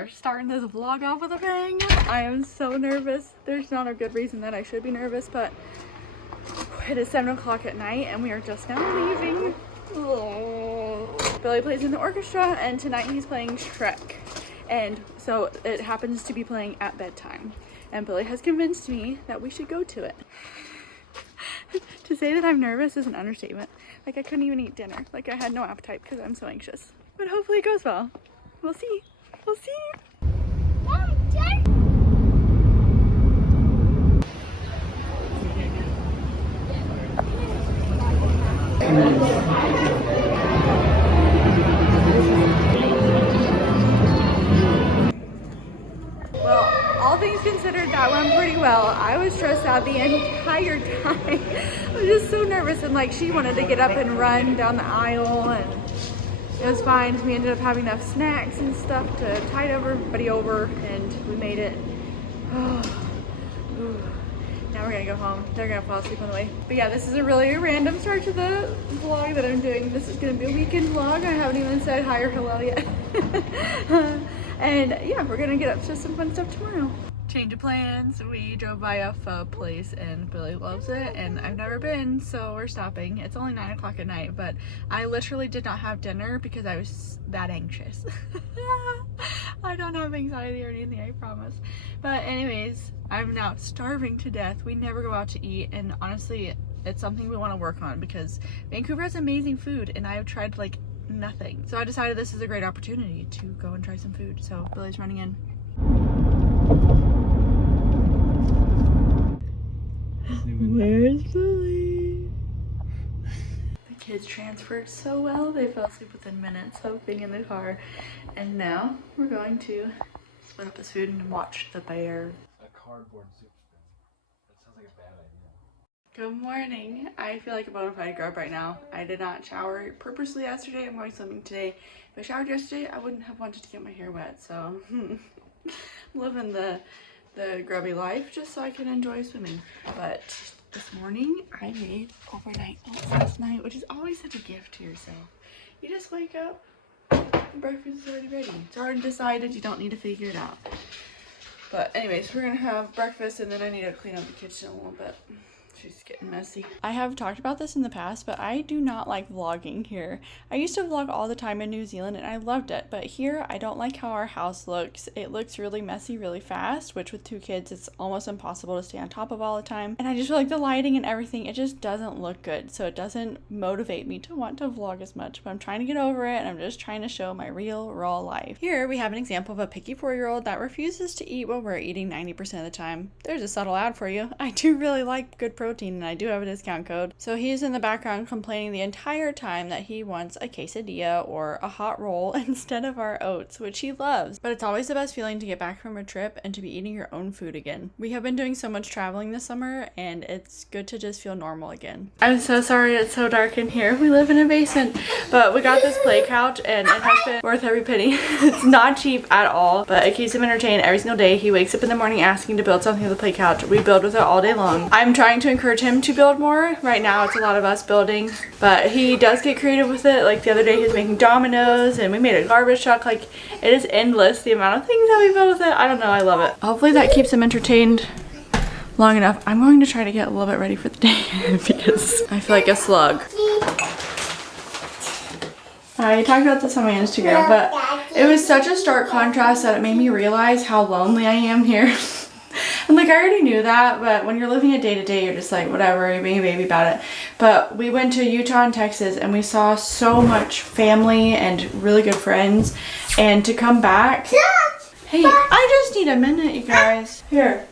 are starting this vlog off with a bang. I am so nervous. There's not a good reason that I should be nervous, but it is 7 o'clock at night and we are just now leaving. Oh. Billy plays in the orchestra and tonight he's playing Shrek. And so it happens to be playing at bedtime. And Billy has convinced me that we should go to it. To say that I'm nervous is an understatement. Like I couldn't even eat dinner. Like I had no appetite because I'm so anxious. But hopefully it goes well. We'll see. We'll see. Well, all things considered, that went pretty well. I was stressed out the entire time. I was just so nervous, and like she wanted to get up and run down the aisle, and it was fine. We ended up having enough snacks and stuff to tide everybody over, and we made it. Oh. Now we're gonna go home. They're gonna fall asleep on the way. But yeah, this is a really random start to the vlog that I'm doing. This is gonna be a weekend vlog. I haven't even said hi or hello yet. And yeah, we're gonna get up to some fun stuff tomorrow. Change of plans. We drove by a pho place and Billy loves it and I've never been, so we're stopping. It's only 9 o'clock at night, but I literally did not have dinner because I was that anxious. I don't have anxiety or anything, I promise. But anyways, I'm now starving to death. We never go out to eat, and honestly it's something we want to work on because Vancouver has amazing food and I've tried like nothing. So I decided this is a great opportunity to go and try some food. So Billy's running in. Where's Billy? The kids transferred so well. They fell asleep within minutes of being in the car. And now we're going to split up this food and watch the bear. A cardboard soup spoon. That sounds like a bad idea. Good morning. I feel like a bona fide grub right now. I did not shower purposely yesterday. I'm going swimming today. If I showered yesterday, I wouldn't have wanted to get my hair wet. So living the grubby life just so I can enjoy swimming. But this morning I made overnight oats last night, which is always such a gift to yourself. You just wake up and breakfast is already ready. It's already decided, you don't need to figure it out. But anyways, we're gonna have breakfast and then I need to clean up the kitchen a little bit. She's getting messy. I have talked about this in the past, but I do not like vlogging here. I used to vlog all the time in New Zealand and I loved it, but here I don't like how our house looks. It looks really messy really fast, which with 2 kids it's almost impossible to stay on top of all the time. And I just feel like the lighting and everything, it just doesn't look good. So it doesn't motivate me to want to vlog as much, but I'm trying to get over it and I'm just trying to show my real raw life. Here we have an example of a picky 4-year-old that refuses to eat what we're eating 90% of the time. There's a subtle ad for you. I do really like good protein and I do have a discount code. So he's in the background complaining the entire time that he wants a quesadilla or a hot roll instead of our oats, which he loves. But it's always the best feeling to get back from a trip and to be eating your own food again. We have been doing so much traveling this summer and it's good to just feel normal again. I'm so sorry it's so dark in here. We live in a basement, but we got this play couch and it has been worth every penny. It's not cheap at all, but it keeps him entertained every single day. He wakes up in the morning asking to build something with the play couch. We build with it all day long. I'm trying to encourage him to build more. Right now it's a lot of us building, but he does get creative with it. Like the other day he was making dominoes and we made a garbage truck. Like it is endless the amount of things that we build with it. I don't know, I love it. Hopefully that keeps him entertained long enough. I'm going to try to get a little bit ready for the day because I feel like a slug. I talked about this on my Instagram, but it was such a stark contrast that it made me realize how lonely I am here. And like I already knew that, but when you're living a day-to-day, you're just like, whatever, you're being a baby about it. But we went to Utah and Texas and we saw so much family and really good friends. And to come back, hey, I just need a minute, you guys. Here.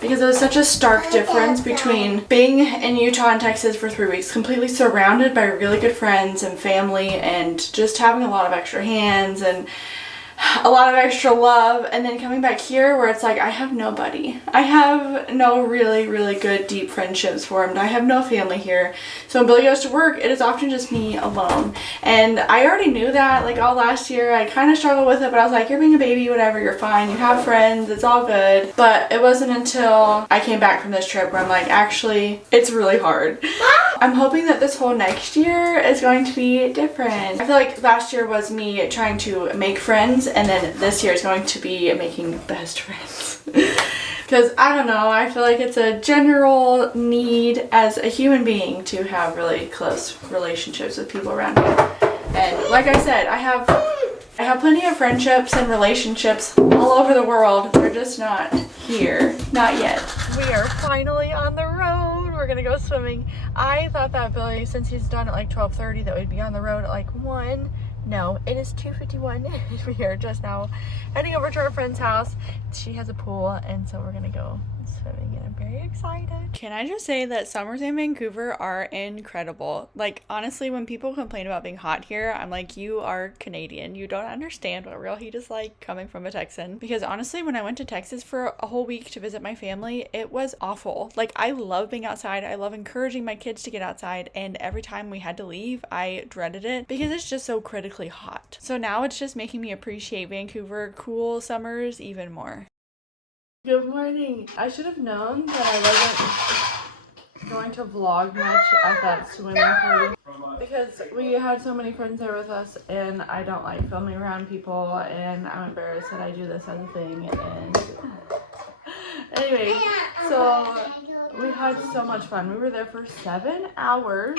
Because it was such a stark difference between being in Utah and Texas for 3 weeks, completely surrounded by really good friends and family and just having a lot of extra hands and a lot of extra love, and then coming back here where it's like I have nobody. I have no really good deep friendships formed. I have no family here. So when Billy goes to work, it is often just me alone. And I already knew that like all last year. I kind of struggled with it, but I was like, you're being a baby, whatever, you're fine. You have friends, it's all good. But it wasn't until I came back from this trip where I'm like, actually, it's really hard. I'm hoping that this whole next year is going to be different. I feel like last year was me trying to make friends, and then this year is going to be making best friends. Because I don't know, I feel like it's a general need as a human being to have really close relationships with people around you. And like I said, I have plenty of friendships and relationships all over the world. They're just not here. Not yet. We are finally on the road. We're gonna go swimming. I thought that Billy, since he's done at like 12:30, that we'd be on the road at like 1. No, it is 2:51. We are just now heading over to our friend's house. She has a pool, and so we're gonna go swimming, and I'm very excited. Can I just say that summers in Vancouver are incredible? Like, honestly, when people complain about being hot here, I'm like, you are Canadian. You don't understand what real heat is like coming from a Texan. Because honestly, when I went to Texas for a whole week to visit my family, it was awful. Like, I love being outside. I love encouraging my kids to get outside. And every time we had to leave, I dreaded it because it's just so critically hot. So now it's just making me appreciate Vancouver cool summers even more. Good morning. I should have known that I wasn't going to vlog much at that swimming party because we had so many friends there with us, and I don't like filming around people, and I'm embarrassed that I do this as a thing. And anyway, so we had so much fun. We were there for 7 hours.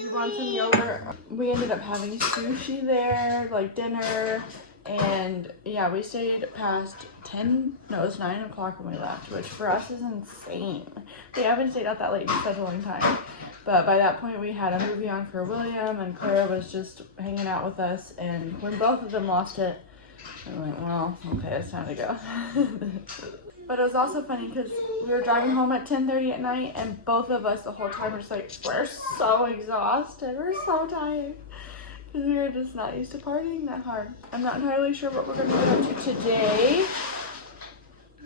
We want some yogurt. We ended up having sushi there, like dinner. And yeah, we stayed past 10, no, it was 9 o'clock when we left, which for us is insane. We haven't stayed out that late in such a long time. But by that point, we had a movie on for William, and Claire was just hanging out with us. And when both of them lost it, I'm like, well, okay, it's time to go. But it was also funny because we were driving home at 10:30 at night, and both of us the whole time were just like, we're so exhausted, we're so tired. Because we were just not used to partying that hard. I'm not entirely sure what we're going to get up to today.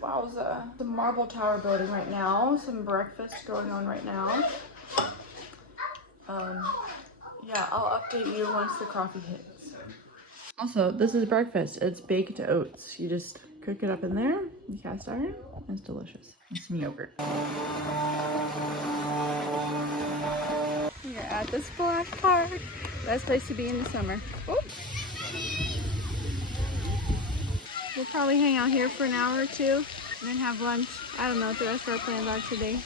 Wowza. The Marble Tower building right now. Some breakfast going on right now. Yeah, I'll update you once the coffee hits. Also, this is breakfast. It's baked oats. You just cook it up in there, in cast iron. It's delicious. And some yogurt. We are at the splash park. Best place to be in the summer. Oh. We'll probably hang out here for an hour or two and then have lunch. I don't know what the rest of our plans are today.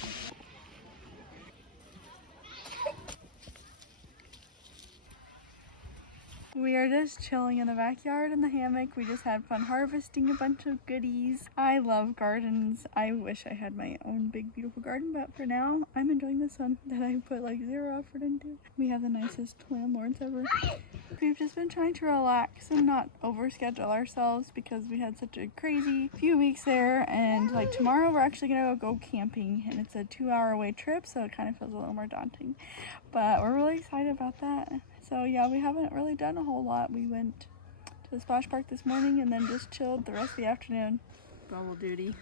We are just chilling in the backyard in the hammock. We just had fun harvesting a bunch of goodies. I love gardens. I wish I had my own big beautiful garden, but for now I'm enjoying this one that I put like 0 effort into. We have the nicest landlords ever. We've just been trying to relax and not overschedule ourselves because we had such a crazy few weeks there, and like tomorrow we're actually gonna go camping, and it's a 2-hour away trip, so it kind of feels a little more daunting, but we're really excited about that. So yeah, we haven't really done a whole lot. We went to the splash park this morning and then just chilled the rest of the afternoon. Double duty.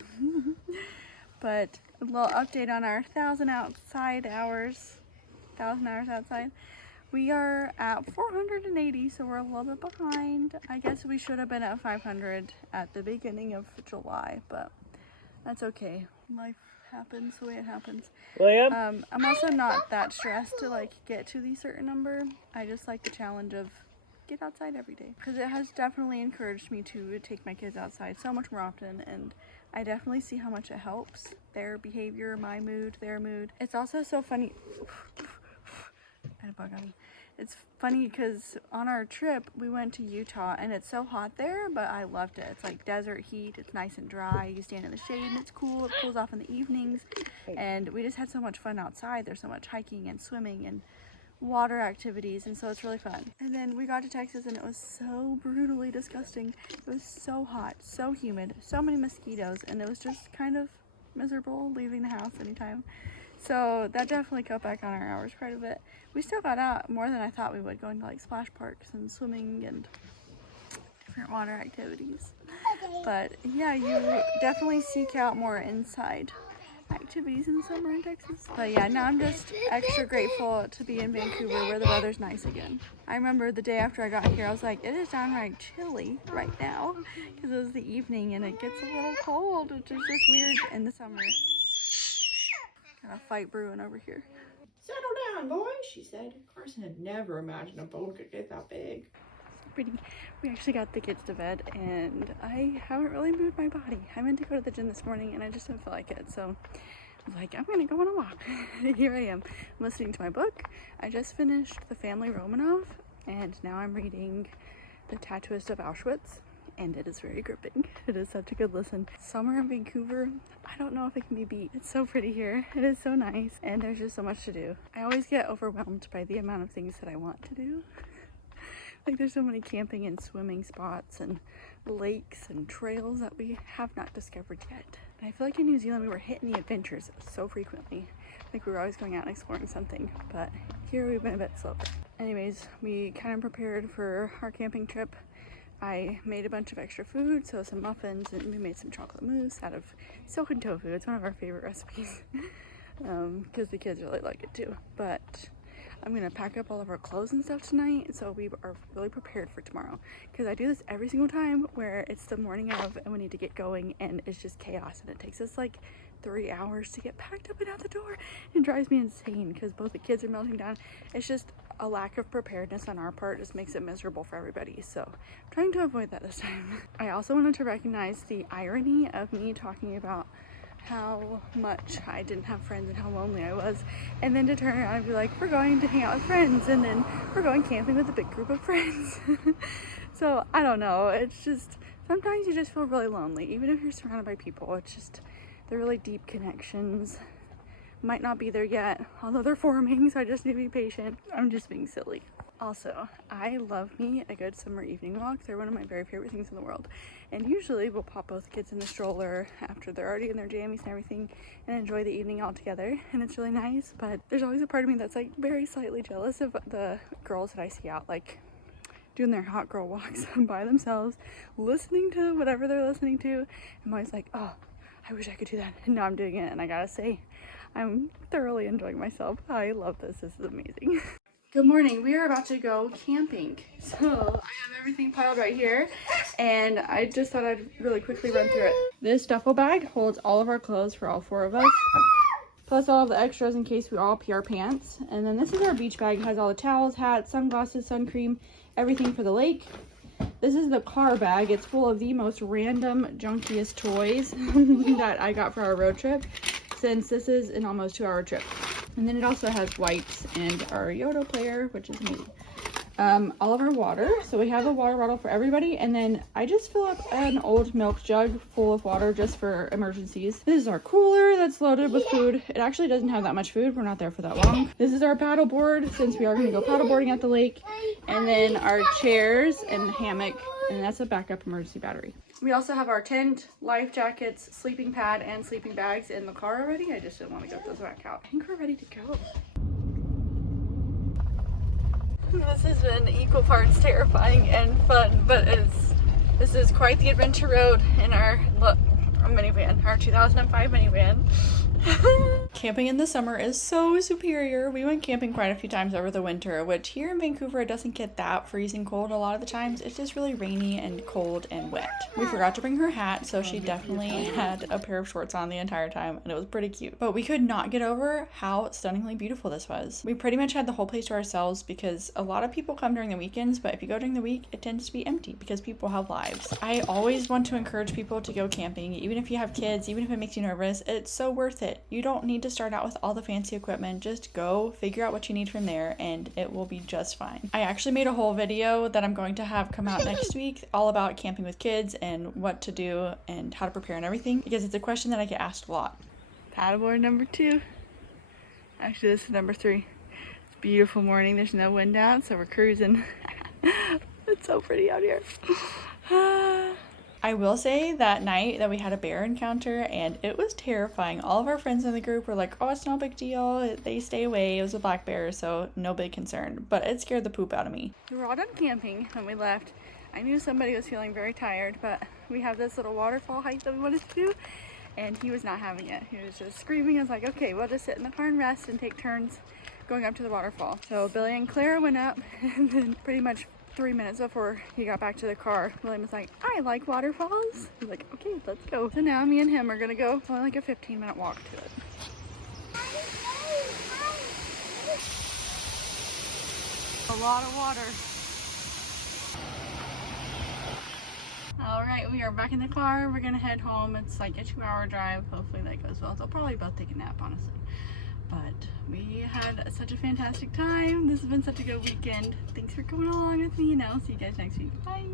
But a little update on our 1,000 hours outside. We are at 480, so we're a little bit behind. I guess we should have been at 500 at the beginning of July, but that's okay. Life happens the way it happens. William? I'm also not that stressed to like get to the certain number. I just like the challenge of get outside every day, because it has definitely encouraged me to take my kids outside so much more often, and I definitely see how much it helps their behavior, my mood, their mood. It's also so funny. I had a bug on me. It's funny because on our trip we went to Utah, and it's so hot there, but I loved it. It's like desert heat. It's nice and dry. You stand in the shade and it's cool. It cools off in the evenings, and we just had so much fun outside. There's so much hiking and swimming and water activities, and so it's really fun. And then we got to Texas and it was so brutally disgusting. It was so hot, so humid, so many mosquitoes, and it was just kind of miserable leaving the house anytime. So that definitely cut back on our hours quite a bit. We still got out more than I thought we would, going to like splash parks and swimming and different water activities. But yeah, you definitely seek out more inside activities in the summer in Texas. But yeah, now I'm just extra grateful to be in Vancouver where the weather's nice again. I remember the day after I got here, I was like, it is downright chilly right now, because it was the evening and it gets a little cold, which is just weird in the summer. Got a fight brewing over here. "Settle down, boy," she said. Carson had never imagined a bone could get that big. Pretty. We actually got the kids to bed and I haven't really moved my body. I meant to go to the gym this morning and I just didn't feel like it, so I was like, I'm gonna go on a walk. Here I am, listening to my book. I just finished The Family Romanov and now I'm reading The Tattooist of Auschwitz, and it is very gripping. It is such a good listen. Summer in Vancouver, I don't know if it can be beat. It's so pretty here. It is so nice and there's just so much to do. I always get overwhelmed by the amount of things that I want to do. Like there's so many camping and swimming spots and lakes and trails that we have not discovered yet. And I feel like in New Zealand we were hitting the adventures so frequently. Like we were always going out and exploring something, but here we've been a bit slower. Anyways, we kind of prepared for our camping trip. I made a bunch of extra food, so some muffins, and we made some chocolate mousse out of silken tofu. It's one of our favorite recipes because the kids really like it too. But I'm gonna pack up all of our clothes and stuff tonight, so we are really prepared for tomorrow. Because I do this every single time where it's the morning of and we need to get going and it's just chaos and it takes us like 3 hours to get packed up and out the door. It drives me insane because both the kids are melting down. It's just a lack of preparedness on our part just makes it miserable for everybody. So I'm trying to avoid that this time. I also wanted to recognize the irony of me talking about how much I didn't have friends and how lonely I was, and then to turn around and be like, we're going to hang out with friends and then we're going camping with a big group of friends. So I don't know, it's just sometimes you just feel really lonely even if you're surrounded by people. It's just the really deep connections might not be there yet, although they're forming, so I just need to be patient. I'm just being silly. Also, I love me a good summer evening walk. They're one of my very favorite things in the world. And usually we'll pop both kids in the stroller after they're already in their jammies and everything and enjoy the evening all together. And it's really nice, but there's always a part of me that's like very slightly jealous of the girls that I see out like doing their hot girl walks by themselves, listening to whatever they're listening to. I'm always like, oh, I wish I could do that. And now I'm doing it, and I gotta say, I'm thoroughly enjoying myself. I love this. This is amazing. Good morning. We are about to go camping. So I have everything piled right here and I just thought I'd really quickly run through it. This duffel bag holds all of our clothes for all 4 of us, plus all of the extras in case we all pee our pants. And then this is our beach bag. It has all the towels, hats, sunglasses, sun cream, everything for the lake. This is the car bag. It's full of the most random, junkiest toys that I got for our road trip, since this is an almost 2-hour trip. And then it also has wipes and our Yoda player, which is amazing. All of our water. So we have a water bottle for everybody. And then I just fill up an old milk jug full of water just for emergencies. This is our cooler that's loaded with food. It actually doesn't have that much food. We're not there for that long. This is our paddle board since we are going to go paddle boarding at the lake. And then our chairs and hammock. And that's a backup emergency battery. We also have our tent, life jackets, sleeping pad, and sleeping bags in the car already. I just didn't want to get those back out. I think we're ready to go. This has been equal parts terrifying and fun, but this is quite the adventure road in our minivan, our 2005 minivan. Camping in the summer is so superior. We went camping quite a few times over the winter, which here in Vancouver it doesn't get that freezing cold a lot of the times. It's just really rainy and cold and wet. We forgot to bring her hat, so she definitely had a pair of shorts on the entire time, and it was pretty cute. But we could not get over how stunningly beautiful this was. We pretty much had the whole place to ourselves because a lot of people come during the weekends, but if you go during the week, it tends to be empty because people have lives. I always want to encourage people to go camping, even if you have kids, even if it makes you nervous. It's so worth it. You don't need to start out with all the fancy equipment. Just go figure out what you need from there and it will be just fine. I actually made a whole video that I'm going to have come out next week all about camping with kids and what to do and how to prepare and everything, because it's a question that I get asked a lot. Paddleboard number 2. Actually, this is number 3. It's a beautiful morning. There's no wind out, so we're cruising. It's so pretty out here. I will say that night that we had a bear encounter and it was terrifying. All of our friends in the group were like, oh, it's no big deal. They stay away. It was a black bear, so no big concern. But it scared the poop out of me. We were all done camping when we left. I knew somebody was feeling very tired, but we have this little waterfall hike that we wanted to do and he was not having it. He was just screaming. I was like, okay, we'll just sit in the car and rest and take turns going up to the waterfall. So Billy and Clara went up and then pretty much 3 minutes before he got back to the car, William was like, I like waterfalls. He's like, okay, let's go. So now me and him are gonna go. It's only like a 15-minute walk to it. A lot of water. Alright, we are back in the car. We're gonna head home. It's like a 2-hour drive. Hopefully that goes well. So I'll probably both take a nap, honestly. But we had such a fantastic time. This has been such a good weekend. Thanks for coming along with me, and I'll see you guys next week. Bye!